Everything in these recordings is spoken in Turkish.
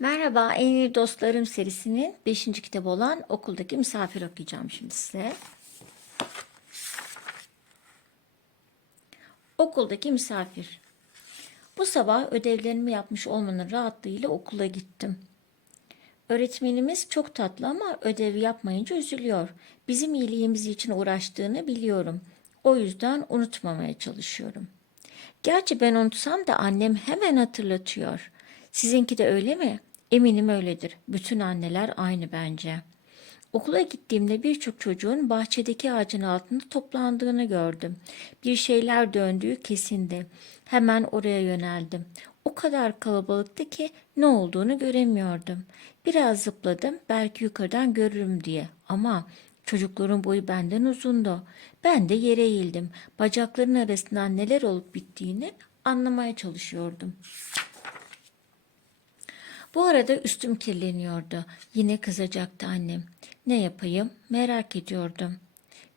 Merhaba, En İyi Dostlarım serisinin 5. kitabı olan Okuldaki Misafir okuyacağım şimdi size. Okuldaki Misafir. Bu sabah ödevlerimi yapmış olmanın rahatlığıyla okula gittim. Öğretmenimiz çok tatlı ama ödevi yapmayınca üzülüyor. Bizim iyiliğimiz için uğraştığını biliyorum. O yüzden unutmamaya çalışıyorum. Gerçi ben unutsam da annem hemen hatırlatıyor. Sizinki de öyle mi? Eminim öyledir. Bütün anneler aynı bence. Okula gittiğimde birçok çocuğun bahçedeki ağacın altında toplandığını gördüm. Bir şeyler döndüğü kesindi. Hemen oraya yöneldim. O kadar kalabalıktı ki ne olduğunu göremiyordum. Biraz zıpladım belki yukarıdan görürüm diye ama çocukların boyu benden uzundu. Ben de yere eğildim. Bacakların arasından neler olup bittiğini anlamaya çalışıyordum. Bu arada üstüm kirleniyordu. Yine kızacaktı annem. Ne yapayım merak ediyordum.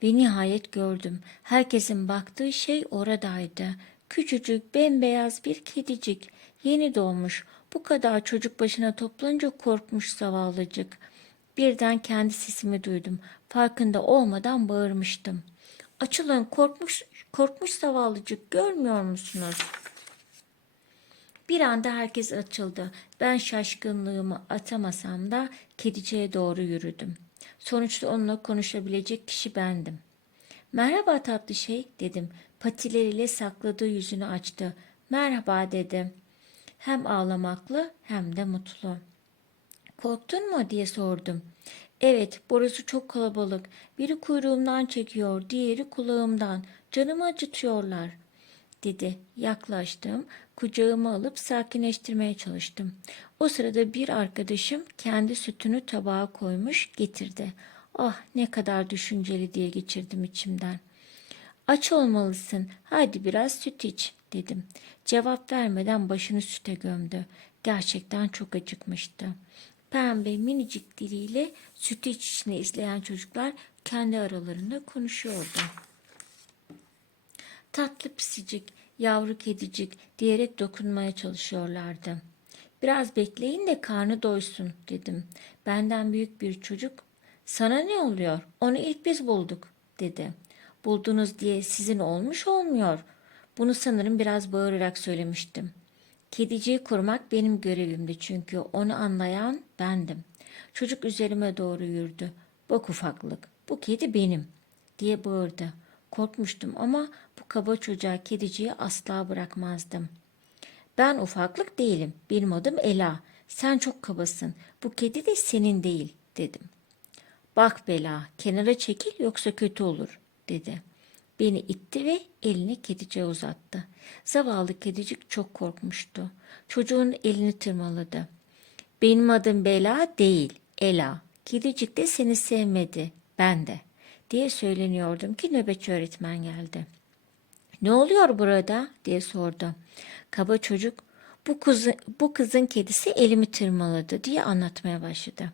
Ve nihayet gördüm. Herkesin baktığı şey oradaydı. Küçücük bembeyaz bir kedicik. Yeni doğmuş. Bu kadar çocuk başına toplanınca korkmuş zavallıcık. Birden kendi sesimi duydum. Farkında olmadan bağırmıştım. Açılın korkmuş korkmuş zavallıcık görmüyor musunuz? Bir anda herkes açıldı. Ben şaşkınlığımı atamasam da kediciye doğru yürüdüm. Sonuçta onunla konuşabilecek kişi bendim. Merhaba tatlı şey dedim. Patileriyle sakladığı yüzünü açtı. Merhaba dedim. Hem ağlamaklı hem de mutlu. Korktun mu diye sordum. Evet, burası çok kalabalık. Biri kuyruğumdan çekiyor, diğeri kulağımdan. Canımı acıtıyorlar, dedi. Yaklaştım, kucağıma alıp sakinleştirmeye çalıştım. O sırada bir arkadaşım kendi sütünü tabağa koymuş, getirdi. Ah, ne kadar düşünceli diye geçirdim içimden. Aç olmalısın, hadi biraz süt iç, dedim. Cevap vermeden başını süte gömdü. Gerçekten çok acıkmıştı. Pembe minicik diliyle sütü içişini izleyen çocuklar kendi aralarında konuşuyordu. Tatlı pisicik, yavru kedicik diyerek dokunmaya çalışıyorlardı. Biraz bekleyin de karnı doysun dedim. Benden büyük bir çocuk, sana ne oluyor? Onu ilk biz bulduk dedi. Buldunuz diye sizin olmuş olmuyor. Bunu sanırım biraz bağırarak söylemiştim. Kediciyi korumak benim görevimdi çünkü onu anlayan bendim. Çocuk üzerime doğru yürüdü. Bak ufaklık, bu kedi benim diye bağırdı. Korkmuştum ama kaba çocuğa kediciyi asla bırakmazdım. Ben ufaklık değilim. Benim adım Ela. Sen çok kabasın. Bu kedi de senin değil dedim. Bak Bela, kenara çekil yoksa kötü olur dedi. Beni itti ve elini kediciye uzattı. Zavallı kedicik çok korkmuştu. Çocuğun elini tırmaladı. Benim adım Bela değil, Ela. Kedicik de seni sevmedi, ben de diye söyleniyordum ki nöbetçi öğretmen geldi. Ne oluyor burada diye sordu. Kaba çocuk bu, kızı, bu kızın kedisi elimi tırmaladı diye anlatmaya başladı.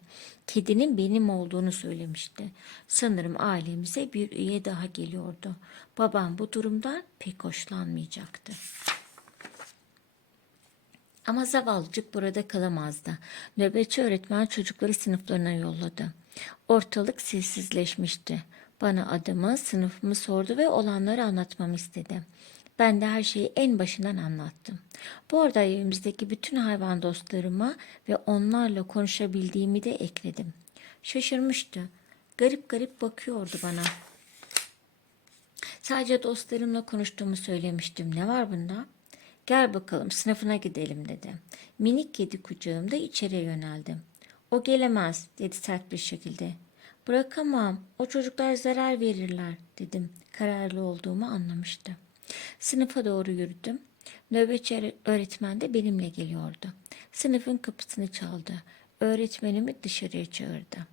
Kedinin benim olduğunu söylemişti. Sanırım ailemize bir üye daha geliyordu. Babam bu durumdan pek hoşlanmayacaktı. Ama zavallıcık burada kalamazdı. Nöbetçi öğretmen çocukları sınıflarına yolladı. Ortalık sessizleşmişti. Bana adımı, sınıfımı sordu ve olanları anlatmamı istedi. Ben de her şeyi en başından anlattım. Bu arada evimizdeki bütün hayvan dostlarıma ve onlarla konuşabildiğimi de ekledim. Şaşırmıştı. Garip garip bakıyordu bana. Sadece dostlarımla konuştuğumu söylemiştim. Ne var bunda? Gel bakalım sınıfına gidelim dedi. Minik kedi kucağımda içeriye yöneldim. O gelemez dedi sert bir şekilde. Bırakamam o çocuklar zarar verirler dedim. Kararlı olduğumu anlamıştı. Sınıfa doğru yürüdüm. Nöbetçi öğretmen de benimle geliyordu. Sınıfın kapısını çaldı. Öğretmenimi dışarıya çağırdı.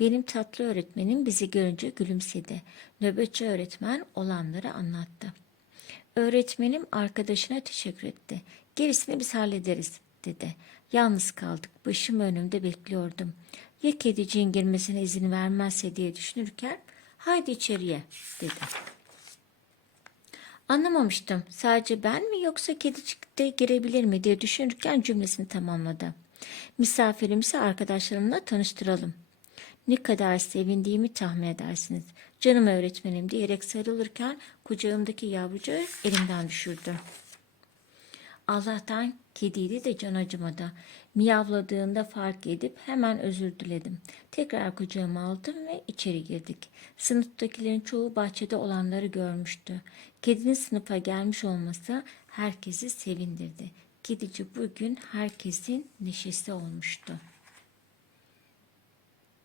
Benim tatlı öğretmenim bizi görünce gülümsedi. Nöbetçi öğretmen olanları anlattı. Öğretmenim arkadaşına teşekkür etti. Gerisini biz hallederiz dedi. Yalnız kaldık. Başım önümde bekliyordum. Ya kediciğin girmesine izin vermezse diye düşünürken haydi içeriye dedi. Anlamamıştım. Sadece ben mi yoksa kedicik de girebilir mi diye düşünürken cümlesini tamamladı. Misafirimizi arkadaşlarımla tanıştıralım. Ne kadar sevindiğimi tahmin edersiniz. Canım öğretmenim diyerek sarılırken kucağımdaki yavrucağı elimden düşürdüm. Allah'tan kediydi de can acımadı. Miyavladığında fark edip hemen özür diledim. Tekrar kucağıma aldım ve içeri girdik. Sınıftakilerin çoğu bahçede olanları görmüştü. Kedinin sınıfa gelmiş olması herkesi sevindirdi. Kedici bugün herkesin neşesi olmuştu.